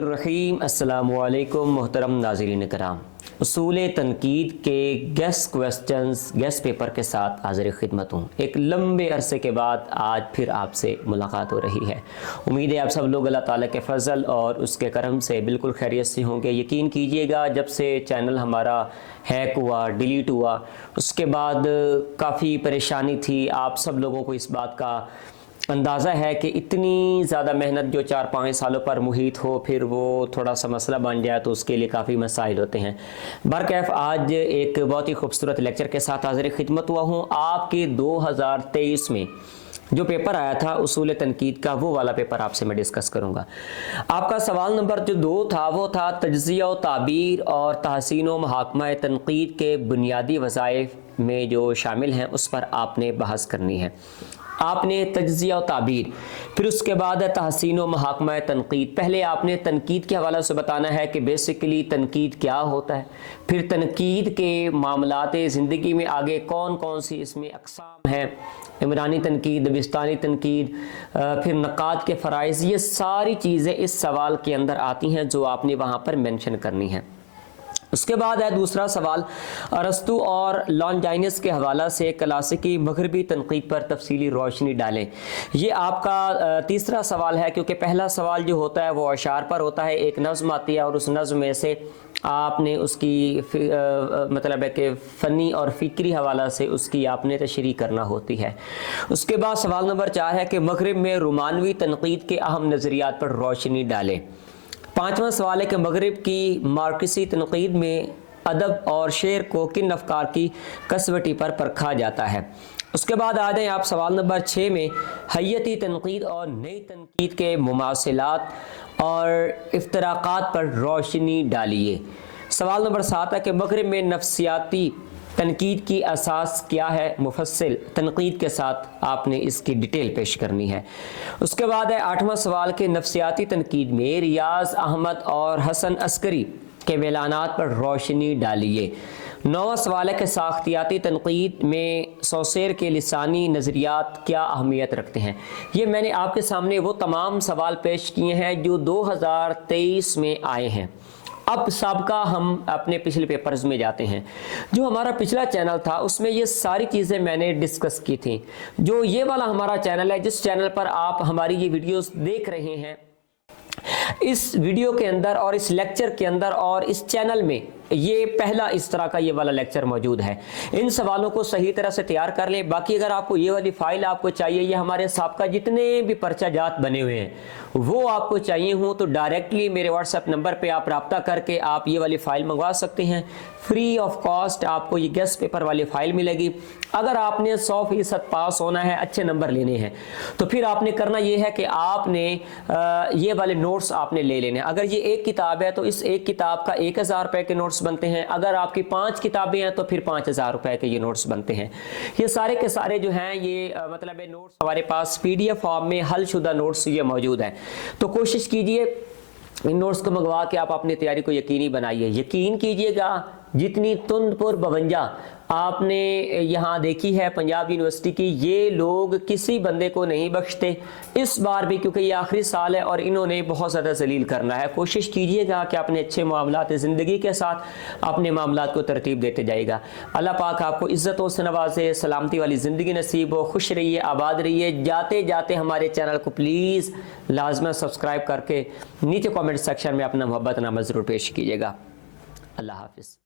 बिस्मिल्लाहिर्रहमानिर्रहीम। अस्सलामुअलैकुम मोहतरम नाज़रीन कराम। उसूल तनकीद के गेस्ट क्वेश्चंस गेस्ट पेपर के साथ हाज़िर खिदमत हूँ। एक लंबे अरसे के बाद आज फिर आपसे मुलाकात हो रही है। उम्मीद है आप सब लोग अल्लाह ताला के फ़ज़ल और उसके करम से बिल्कुल खैरियत से होंगे। यकीन कीजिएगा जब से चैनल हमारा हैक हुआ, डिलीट हुआ, उसके बाद काफ़ी परेशानी थी। आप सब लोगों को इस बात का अंदाज़ा है कि इतनी ज़्यादा मेहनत जो 4-5 सालों पर मुहित हो, फिर वो थोड़ा सा मसला बन जाए तो उसके लिए काफ़ी मसाइल होते हैं। बरकैफ आज एक बहुत ही खूबसूरत लेक्चर के साथ हाज़िर खिदमत हुआ हूँ। आपके 2023 में जो पेपर आया था उसूल तनकीद का, वो वाला पेपर आपसे मैं डिस्कस करूँगा। आपका सवाल नंबर जो 2 था वो था तज्ज़िया व ताबीर और तहसीन व मुहाकमा तनकीद के बुनियादी वज़ाइफ में जो शामिल हैं उस पर आपने बहस करनी है। आपने तज्ज़िया व ताबीर, फिर उसके बाद है तहसीन व मुहाकमा तनकीद। पहले आपने तनकीद के हवाले से बताना है कि बेसिकली तनकीद क्या होता है, फिर तनकीद के मामलात ज़िंदगी में आगे कौन कौन सी इसमें अक़साम हैं, इमरानी तनकीद, बिस्तानी तनकीद, फिर नक़ाद के फ़राइज़, ये सारी चीज़ें इस सवाल के अंदर आती हैं जो आपने वहाँ पर मेंशन करनी है। उसके बाद है दूसरा सवाल, अरस्तु और लॉन्जाइनस के हवाला से क्लासिकी मगरबी तनकीद पर तफसीली रोशनी डालें। ये आपका तीसरा सवाल है, क्योंकि पहला सवाल जो होता है वो अशार पर होता है। एक नज़्म आती है और उस नज़्म में से आपने उसकी मतलब है कि फ़नी और फ़िक्री हवाला से उसकी आपने तशरीह करना होती है। उसके बाद सवाल नंबर 4 है कि मगरब में रोमानवी तनकीद के अहम नज़रियात पर रोशनी डालें। 5वां सवाल है कि मगरिब की मार्क्सी तनकीद में अदब और शेर को किन अफकार की कसवटी पर परखा जाता है। उसके बाद आ जाएँ आप सवाल नंबर 6 में हय्यती तनकीद और नई तनकीद के मुमासिलात और इफ्तराक़ात पर रोशनी डालिए। सवाल नंबर 7 है कि मगरिब में नफ्सियाती तनकीद की असास क्या है, मुफस्सिल तनकीद के साथ आपने इसकी डिटेल पेश करनी है। उसके बाद है 8वां सवाल के नफ्सियाती तनकीद में रियाज अहमद और हसन अस्करी के मेलानात पर रोशनी डालिए। 9वां सवाल है कि साख्तियाती तनकीद में सौसेर के लिसानी नज़रियात क्या अहमियत रखते हैं। ये मैंने आपके सामने वो तमाम सवाल पेश किए हैं जो 2023 में आए हैं। अब सबका हम अपने पिछले पेपर्स में जाते हैं। जो हमारा पिछला चैनल था उसमें ये सारी चीज़ें मैंने डिस्कस की थी। जो ये वाला हमारा चैनल है, जिस चैनल पर आप हमारी ये वीडियोस देख रहे हैं, इस वीडियो के अंदर और इस लेक्चर के अंदर और इस चैनल में ये पहला इस तरह का ये वाला लेक्चर मौजूद है। इन सवालों को सही तरह से तैयार कर लें। बाकी अगर आपको ये वाली फ़ाइल आपको चाहिए, ये हमारे साबका जितने भी पर्चा जात बने हुए हैं वो आपको चाहिए हो तो डायरेक्टली मेरे व्हाट्सएप नंबर पे आप रब्ता करके आप ये वाली फ़ाइल मंगवा सकते हैं। फ्री ऑफ कॉस्ट आपको ये गेस्ट पेपर वाली फ़ाइल मिलेगी। अगर आपने 100% पास होना है, अच्छे नंबर लेने हैं, तो फिर आपने करना ये है कि आपने ये वाले नोट्स आपने ले लेने। अगर ये एक किताब है तो इस एक किताब का 1000 रुपये के नोट्स बनते हैं। अगर आपकी 5 किताबें हैं तो फिर 5000 रुपये के ये नोट्स बनते हैं। ये सारे के सारे जो हैं ये मतलब नोट्स हमारे पास PDF फॉर्म में हलशुदा नोट्स ये मौजूद हैं। तो कोशिश कीजिए इन नोट्स को मंगवा के आप अपनी तैयारी को यकीनी बनाइए। यकीन कीजिएगा जितनी तुंदपुर 52 आपने यहाँ देखी है पंजाब यूनिवर्सिटी की, ये लोग किसी बंदे को नहीं बख्शते। इस बार भी क्योंकि ये आखिरी साल है और इन्होंने बहुत ज़्यादा जलील करना है। कोशिश कीजिएगा कि अपने अच्छे मामलात ज़िंदगी के साथ अपने मामलात को तरतीब देते जाएगा। अल्लाह पाक आपको इज़्ज़तों से नवाजे, सलामती वाली ज़िंदगी नसीब हो, खुश रहिए, आबाद रहिए। जाते जाते हमारे चैनल को प्लीज़ लाजमा सब्सक्राइब करके नीचे कॉमेंट सेक्शन में अपना मोहब्बतनामा ज़रूर पेश कीजिएगा। अल्लाह हाफिज़।